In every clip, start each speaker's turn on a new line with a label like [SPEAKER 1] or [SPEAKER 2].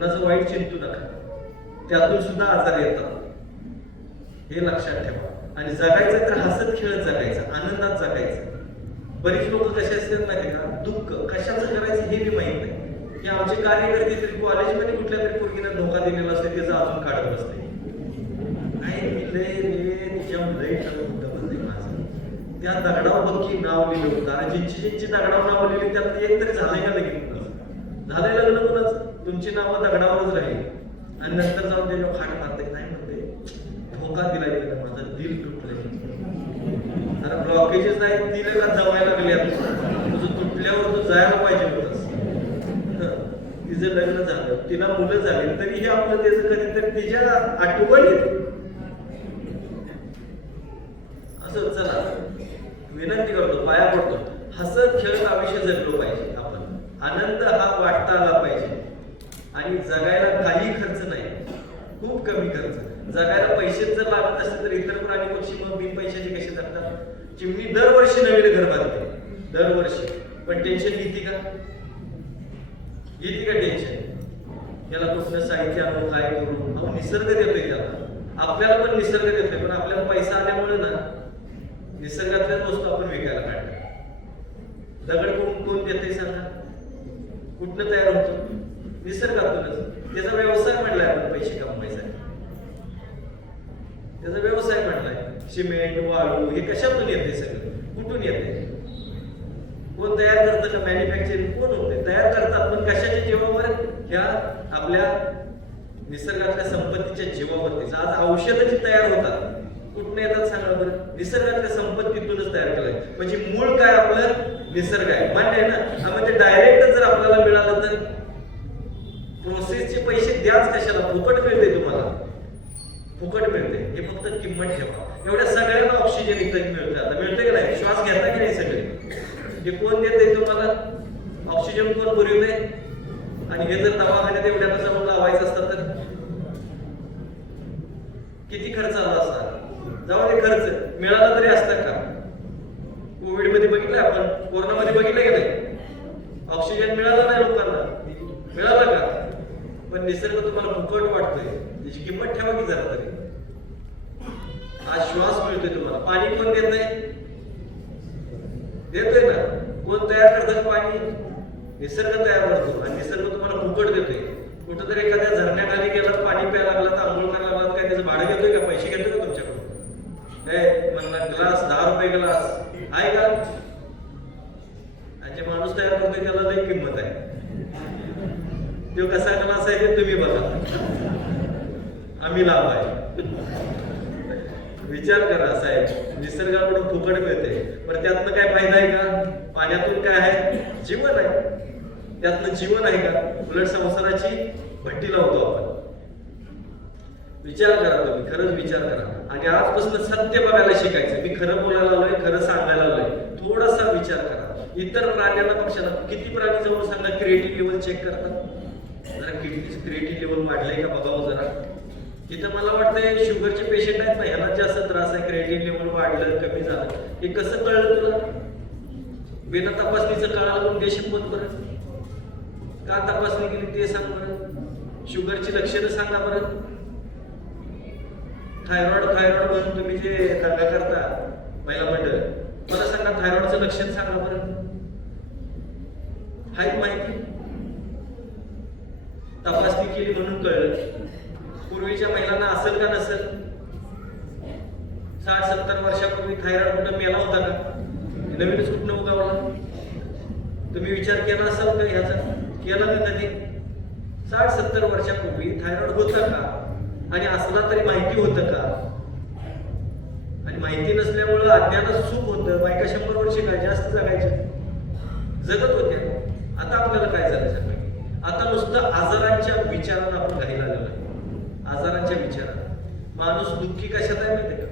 [SPEAKER 1] कुणाचं वाईट चिंतू नका. त्यातून सुद्धा आजार येतात. हे लक्षात ठेवा. आणि जगायचं तर हसत खेळत जगायचं आनंदात जगायचं. बरीच लोक कसे असतात माहिती का? दुःख. कशाचं करायचं हे मी माहीत नाही. की आमचे कार्यकर्ते तरी कॉलेजमध्ये कुठल्या तरी पोरगीनं धोका दिलेला असते त्याचा अजून काढत असते नाही मी लय तिच्या लय ठरत होतं माझं. त्या दगडावर बघ नाव लिहिलं होतं. आणि जिंची जिंची दगडावर नाव लिहिली त्यात एक तरी झालंय का लगेच? कुणाचं झालंय तुमची नावं दगडावरच राहील. आणि नंतर जाऊन त्याच्यावर खाट मारते. नाही म्हणते. धोका दिलाय तिला माझं दिल तुटलंय. अरे ब्लॉकेजेस नाही दिले का जमायला गेले तुझं तुटल्यावर तू जायला पाहिजे होतास. तिचं लग्न झालं. तिला मुलं झाली. तरी हे आपलं त्याचं कधीतरी तिच्या आठवणीत असं चला. विनंती करतो. पाया पडतो. हसत खेळत आयुष्य जगलो पाहिजे आपण. आनंद हा आणि जगायला काही खर्च नाही. खूप कमी खर्च. जगायला पैसेच जर लागत असतील तर इतर प्राणी पक्षी मग बिन पैशाचे कसे जगतात? चिमणी दरवर्षी नवीन घर बांधते. दरवर्षी. पण टेन्शन घेते का? घेते का टेन्शन याला कुठलं साहित्य आणून काय करू? अहो निसर्ग देतोय त्याला. आपल्याला पण निसर्ग देतोय पण आपल्याला पैसा आल्यामुळे ना निसर्गातल्याच वस्तू आपण विकायला काढतो. दगड कोण कोण देते सांगा? कुठनं तयार होतो? निसर्गातूनच त्याचा व्यवसाय म्हणलाय आपण पैसे कमवायचा. त्याचा व्यवसाय म्हणलाय सिमेंट वाळू हे कशातून येते सगळं? कुठून येते कोण तयार करतं का मॅन्युफॅक्चरिंग कोण होते तयार करतात पण कशाच्या जीवावर? ह्या आपल्या निसर्गातल्या संपत्तीच्या जीवावरती आज औषधाची तयार होतात. कुठून येतात सांगा बरं? निसर्गातल्या संपत्तीतूनच तयार केलंय. म्हणजे मूळ काय आपलं? निसर्ग आहे. मान्य आहे ना? म्हणजे डायरेक्ट जर आपल्याला मिळालं तर पैसे द्याच कशाला? फुकट मिळते तुम्हाला. फुकट मिळते हे फक्त किंमत ठेवा. एवढ्या सगळ्यांना ऑक्सिजन इथं मिळतं आता. मिळतं की नाही? श्वास घेता की नाही सगळे? हे कोण देते तुम्हाला? ऑक्सिजन कोण पुरवते आणि हे जर दवाखान्यात एवढ्या जाऊन लावायचं असतं तर? किती खर्च आला असता जाऊ दे खर्च. मिळाला तरी असतं का? कोविडमध्ये बघितलं आपण? कोरोना मध्ये बघितलं की नाही? ऑक्सिजन मिळाला नाही लोकांना. मिळाला का? पण निसर्ग तुम्हाला फुकट वाटतोय. त्याची किंमत ठेवा की जरा तरी. आज श्वास मिळतोय तुम्हाला. पाणी कोण देत नाही? देतोय ना. कोण तयार करतात पाणी? निसर्ग तयार करतो. आणि निसर्ग तुम्हाला फुकट देतोय. कुठंतरी एखाद्या झरण्याखाली गेला पाणी प्यायला लागला तर आंघोळ करायला लागला काय त्याचं भाडं घेतोय का? पैसे घेतोय का तुमच्याकडून? काय म्हणला ग्लास दहा रुपये ग्लास. आहे का? आणि जे माणूस तयार करतोय त्याला लई किंमत आहे. तो कसा ग्लास आहे ते तुम्ही बघा. आम्ही लाभ आहे. विचार करा साहेब निसर्गाकडून फुकट मिळते. पण त्यातनं काय फायदा आहे का? पाण्यातून काय आहे? जीवन आहे. त्यातनं जीवन आहे का? उलट संसाराची भट्टी लावतो आपण. विचार करा तुम्ही खरंच विचार करा. आणि आजपासून सत्य बघायला शिकायचं. मी खरं बोलायला आलोय खरं सांगायला आलोय थोडासा विचार करा. इतर प्राण्यांना पक्षांना किती प्राणी जवळ सांगा क्रिएटिव्ह लेवल चेक करतात? जरा किती क्रिएटिव्ह लेवल वाढलंय का बघावं जरा. तिथं मला वाटतंय शुगरचे पेशंट आहेत ना ह्याला जास्त त्रास आहे क्रिएटिव्ह लेवल वाढलं कमी झालं. हे कसं कळलं तुला? बिना तपासणीचं कळालं म्हणून देश मत बरं? का तपासणी केली ते सांग बरं. शुगरची लक्षणं सांगा बरं. थायरॉइड थायरॉइड म्हणून तुम्ही जे दंगा करता महिला मंडळ मला सांगा थायरॉइडचं लक्षण सांगा बरं. हाय माहिती? केली म्हणून कळलं. पूर्वीच्या महिलांना असेल का नसेल? साठ सत्तर वर्षापूर्वी थायरॉइड कुठं मेला होता का? नवीनच कुठं उगावला? तुम्ही विचार केला असाल का ह्याचा? केला नाही कधी. साठ सत्तर वर्षापूर्वी थायरॉइड होता का? आणि असला तरी माहिती होतं का? आणि माहिती नसल्यामुळं अज्ञानात सुख होतं. बायका शंभर वर्ष काय? जास्त जगायच्या जगत होत्या आता आपल्याला काय झालं आता नुसतं आजारांच्या विचारानं आपण घाईला आलेलो आहे. आजारांच्या विचारात माणूस दुःखी कशात आहे माहिती का?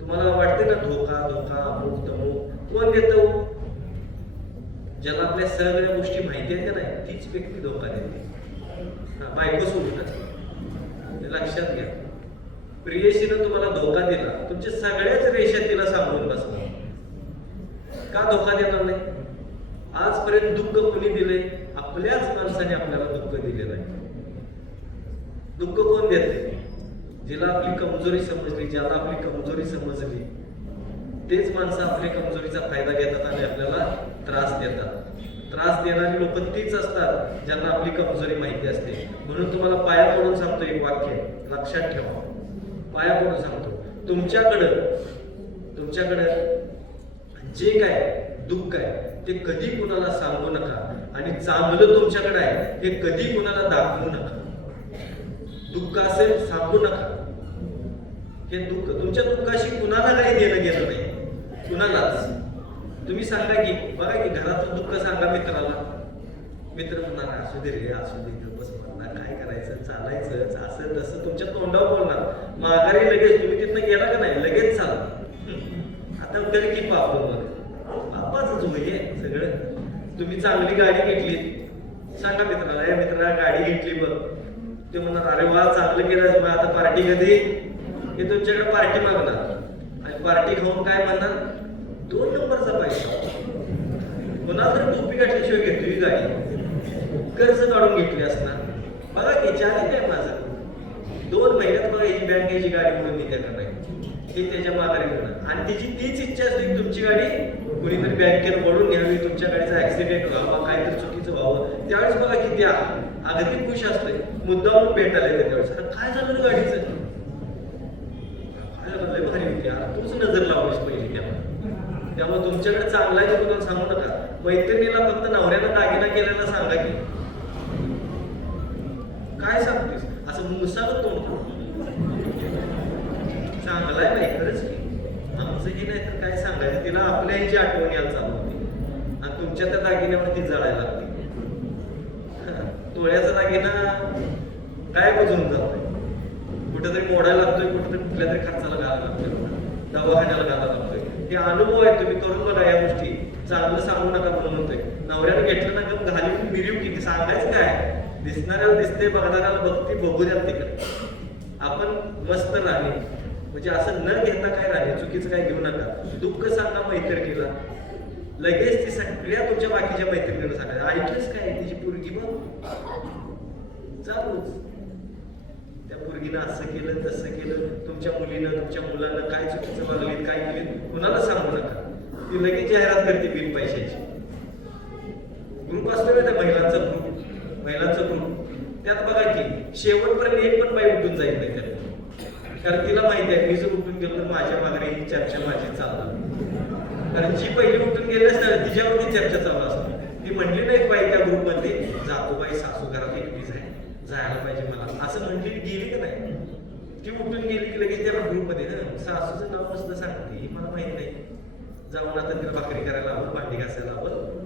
[SPEAKER 1] तुम्हाला वाटते ना धोका धोका अमुक तमुक कोण देतो हो? ज्याला आपल्या सगळ्या गोष्टी माहिती आहेत का नाही? तीच व्यक्ती धोका देते. बायको सोडून लक्षात घ्या. प्रियशीनं तुम्हाला धोका दिला. तुमच्या सगळ्याच रेषा तिला सांभाळून बसला. का धोका देणार नाही? आजपर्यंत दुःख कोणी दिले आपल्याच माणसाने आपल्याला दुःख दिलेलं आहे दुःख कोण देते? जिला आपली कमजोरी समजली ज्याला आपली कमजोरी समजली तेच माणसं आपल्या कमजोरीचा फायदा घेतात आणि आपल्याला त्रास देतात. त्रास देणारी लोक तीच असतात ज्यांना आपली कमजोरी माहिती असते. म्हणून तुम्हाला पाया पडून सांगतो एक वाक्य लक्षात ठेवा. पाया पडून सांगतो. तुमच्याकडं तुमच्याकडं जे काय दुःख आहे ते कधी कुणाला सांगू नका. आणि चांगलं तुमच्याकडे आहे हे कधी कुणाला दाखवू नका. दुःख असेल सांगू नका. हे दुःख तुमच्या दुःखाशी कुणाला काही देणं गेलं नाही. कुणालाच. तुम्ही सांगा की बघा की घरातलं दुःख सांगा मित्राला. मित्र म्हणणार असू दे रे असू दे गप्प बस म्हणणार काय करायचं चालायचं असं तसं तुमच्या तोंडावर बोलणार. माघारी लगेच तुम्ही तिथनं गेला का नाही? लगेच चाल. आता कर की पाप मग? पापाच हे सगळं. तुम्ही चांगली गाडी घेतली. सांगा मित्राला या मित्राला गाडी घेतली बघ. ते म्हणणार अरे वा चांगलं केलं आता पार्टी कधी? हे तुमच्याकडे पार्टी मागणार. आणि पार्टी खाऊन काय म्हणणार? दोन नंबरचा पैसा. कोणाला तरी टोपी काढल्याशिवाय घेतली ही गाडी? कर्ज काढून घेतली असणार. बघा की आधी काय माझा? दोन महिन्यात बघा ही बँक याची गाडी म्हणून मी त्याला नाही? ते त्याच्या माघारी घेणार. आणि तिची तीच इच्छा असते तुमची गाडी कुणीतरी बँकेत वळून घ्यावी तुमच्या गाडीचा ऍक्सिडेंट व्हावा काहीतरी चुकीचं व्हावं. त्यावेळेस बघा किती द्या अगदी खुश असते मुद्दाम भेटायला येते त्यावेळेस. काय झालं गाडीचं? काय झालं? लय भारी होती तूच नजर लावलीस पहिली त्यामुळे तुमच्याकडे चांगला आहे तुम्हाला सांगू नका. मैत्रिणीला फक्त नवऱ्याला दागिना केलेला सांगा की. काय सांगतेस असं मुसावत तोंड चांगला आहे बाई नाही तर काय सांगायचं? तिला आपल्या ह्याची आठवण यायला चालू होती. आणि तुमच्या त्या दागिन्यावरती जळायला लागली. तोळ्याचा दागिना काय बुजून जातोय? कुठेतरी मोडायला लागतोय कुठेतरी कुठल्या तरी खर्चाला घालायला लागतोय. दवाखान्याला घालायला लागतोय. हे अनुभव आहे तुम्ही करून बघा या गोष्टी. चांगलं सांगू नका म्हणून म्हणतोय. नवऱ्याने घेतलं ना गप घाली किती सांगायचं काय? दिसणाऱ्याला दिसते बघणाऱ्याला बघते बघू द्या तिकडे. आपण मस्त राहणे म्हणजे असं न घेता काय राहिले? चुकीचं काय घेऊ नका. दुःख सांगा मैत्रिणीला लगेच ती सगळ्या तुमच्या बाकीच्या मैत्रिणीला सांगा. ऐकलंच काय? तिची पोरगी बघ. चालूच. त्या पोरगीनं असं केलं तसं केलं. तुमच्या मुलीनं तुमच्या मुलानं काय चुकीचं वागले काय केलं कुणाला सांगू नका. ती लगेच जाहिरात करते बिन पैशाची. ग्रुप असतो ना त्या महिलांचा ग्रुप महिलांचा ग्रुप त्यात बघा की शेवटपर्यंत एक पण बाई उठून जाईल नाही त्याला कारण तिला माहिती आहे मी जर उठून गेलो तर माझ्या मागे ही चर्चा माझी चालू कारण जी पहिली उठून गेली असणार तिच्यावरती चर्चा चालू असते. ती म्हणली नाही बाई त्या ग्रुपमध्ये जातो बाई सासू घरात एकटीच आहे. जायला पाहिजे मला. असं म्हणली गेली का नाही? ती उठून गेली की लगेच त्या ग्रुपमध्ये ना सासूचं नाव नसतं सांगते? ही मला माहीत नाही. जाऊन आता तिला भाकरी करायला हवं भांडी घासायला हवं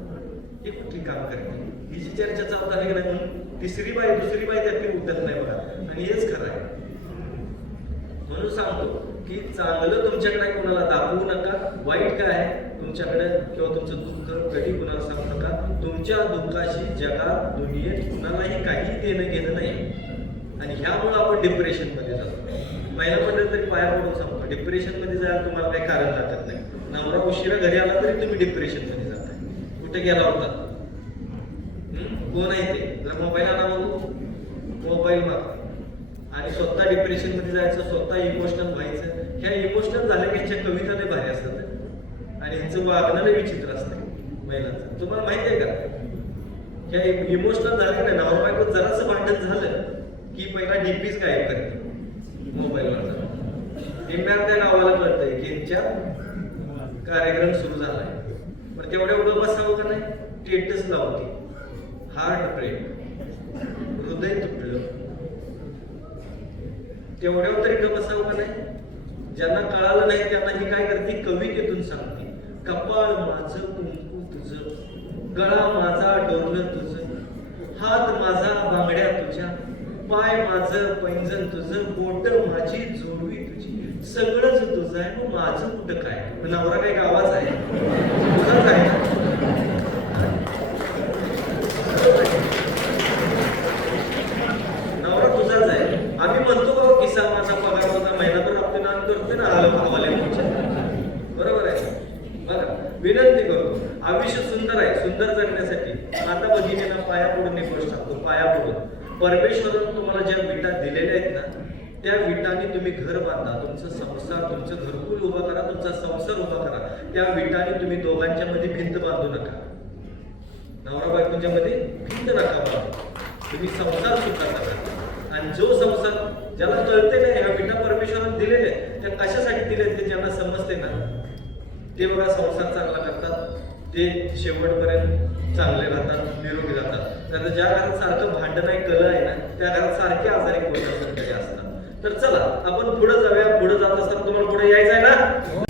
[SPEAKER 1] हे कुठली काम करते? हिची चर्चा चालू झाली की नाही? म्हणून तिसरी बाई दुसरी बाई त्यातली उठत नाही बघा. आणि हेच खरं आहे. म्हणून सांगतो की चांगलं तुमच्याकडे कोणाला दाखवू नका. वाईट काय आहे तुमच्याकडे किंवा तुमचं दुःख कधी कुणाला सांगू नका. तुमच्या दुःखाशी जगात दुनियेत कुणालाही काही देणं घेणं नाही. आणि ह्यामुळं आपण डिप्रेशनमध्ये जातो. महिला मंडळ तरी पाया पडून सांगतो. डिप्रेशनमध्ये जायला तुम्हाला काही कारण लागत नाही. नवरा उशिरा घरी आला तरी तुम्ही डिप्रेशनमध्ये जाताय. कुठे गेला होता? कोण आहे ते? मोबाईल आला बघू मोबाईल मागतो स्वतः डिप्रेशनमध्ये जायचं स्वतः इमोशनल व्हायचं. ह्या इमोशनल झाल्या की ह्यांच्या कविता लय भारी असतात आणि ह्यांचं वागणं लय विचित्र असतं महिलांचं. तुम्हाला माहिती आहे का? ह्या इमोशनल झालं नाही नवरा बायको जरासं भांडण झालं की पहिला डीपीच गायब करते. मोबाईलवर निम्म्यात त्या गावाला कळतंय की यांच्या कार्यक्रम सुरू झालाय. पण तेवढ्या उभं बसावं का नाही? टेटच लावते. हार्ट ब्रेक हृदय तेवढ्यावर तरी गप असावं का नाही? ज्यांना कळालं नाही त्यांना ही काय करते? कवितेतून सांगते. कपाळ माझं कुंकू तुझं गळा माझा डोंगर तुझं हात माझा बांगड्या तुझ्या पाय माझं पैंजण तुझं बोट माझी जोडवी तुझी सगळंच तुझं आहे मग माझं कुठं काय? नवरा काय गावाच आहे? तुझाच आहे ना नवरा तुझाच आहे आम्ही म्हणतो बाबा किस्सा माझा पगार होता महिनाभर आपण नाम करतोय ना आलं भावाले बरोबर आहे बघा विनंती करतो आयुष्य सुंदर आहे सुंदर जगण्यासाठी आता भगिनीला पाया पडून एक गोष्ट सांगतो पाया पडून परमेश्वरानं तुम्हाला ज्या विटा दिलेल्या आहेत ना त्या विटाने तुम्ही घर बांधा तुमचं संसार तुमचं घरकुल उभा करा तुमचा संसार उभा करा. त्या विटाने तुम्ही दोघांच्या मध्ये भिंत बांधू नका. नवरा बायकोच्या मध्ये भिंत नका बांधू. तुम्ही संसार सुद्धा करा. आणि जो संसार ज्याला कळते ना ह्या विटा परमेश्वराने दिलेल्या त्या कशासाठी दिले ते ज्यांना समजते ना ते बघा संसार चांगला करतात ते शेवटपर्यंत चांगले राहतात निरोगी राहतात. तर ज्या घरात सारखं भांडण आहे कल आहे ना त्या घरात सारखे आजारी कोणत्या असतात. तर चला आपण पुढे जाऊया. पुढे जात असताना तुम्हाला पुढे यायचंय ना?